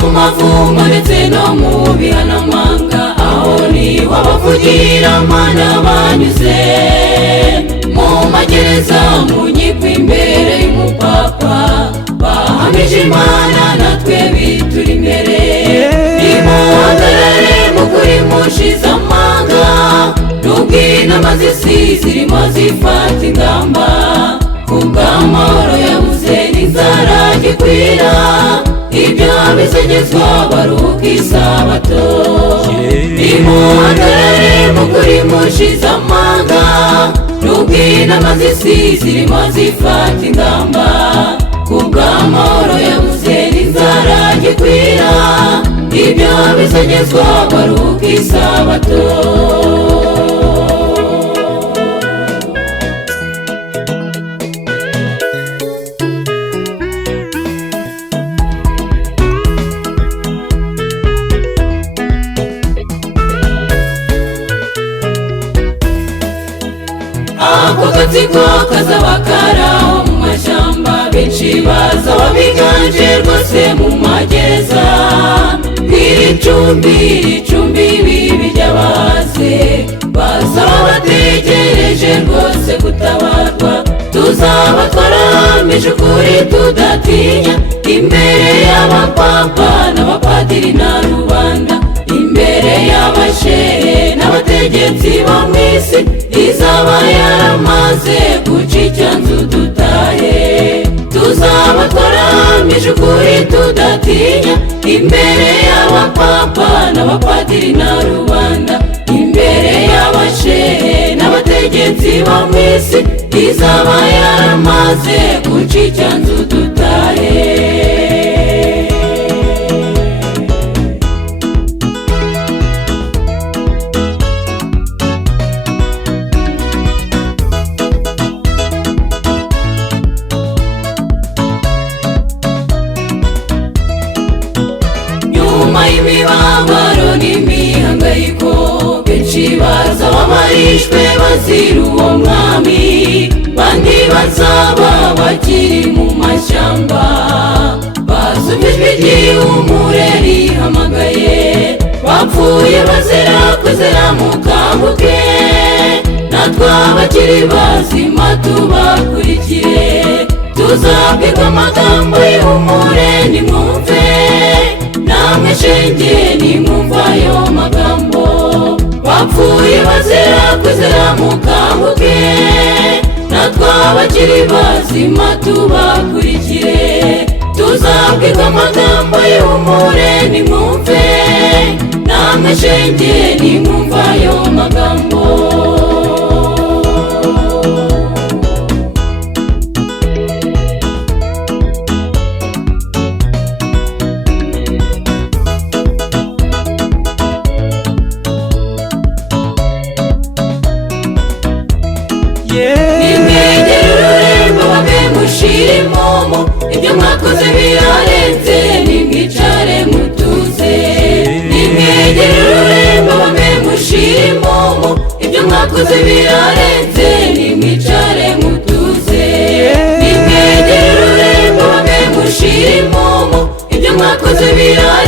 mu mavumo ndetse no mu bihanamanga, aho ni wabavugira Mana banyuze mu magereza, mu nkiko imbere y'umupapa, bahamije Imana natwe bituri imbere. Nimuhagarare mukuri mushize amanga, nubwo inama z'isi zirimo zifata ingamba, kubw'amahoro yabuze n'inzara gikwira, ibyo bisegezwa baruka isabato. Nimuhagarare mukuri mushize amanga, nubwo inama z'isi zirimo zifata ingamba, kubw'amahoro yabuze n'inzara gikwira, ibyo bisegezwa baruka isabato. Ako gatsiko kazaba karaho mu mashyamba, benshi bazaba biganje rwose mu magereza. Icumbi bibi ry'abaze, bazaba bategereje rwose gutabarwa. Tuzabatwara hamije ukuri tudatinya, imbere y'abapapa n'abapadiri na rubanda, imbere y'abashehe n'abategetsi bo mu isi. Izaba yaramaze guca icyanzu dutahe, tuzabatwara hamije ukuri tudatinya, imbere y'abapapa n'abapadiri na rubanda, imbere y'abashehe n'abategetsi bo mu isi. Izaba yaramaze guca icyanzu dutahe. Imibabaro n'imihangayiko, benshi bazaba barishwe bazira uwo mwami, bandi bazaba bakiri mu mashyamba, bazumva ijwi ry'ihumure rihamagaye. Bapfuye bazira kwizera mukanguke, natwe abakiri bazima tubakurikire. Tuzabwirwa amagambo y'ihumure nimwumve, namwe shenge nimwumva ayo magambo. Bapfuye bazira kwizera mukanguke, natwe abakiri bazima tubakurikire. Tuzabwirwa amagambo y'ihumure nimwumve, namwe shenge nimwumva ayo magambo. Nimwegere ururembo bamwe mushire impumu, ibyo mwakoze birarenze nimwicare mutuze. Nimwegere ururembo bamwe mushire impumu, ibyo mwakoze birarenze nimwicare mutuze. Nimwegere ururembo bamwe mushire impumu, ibyo mwakoze birarenze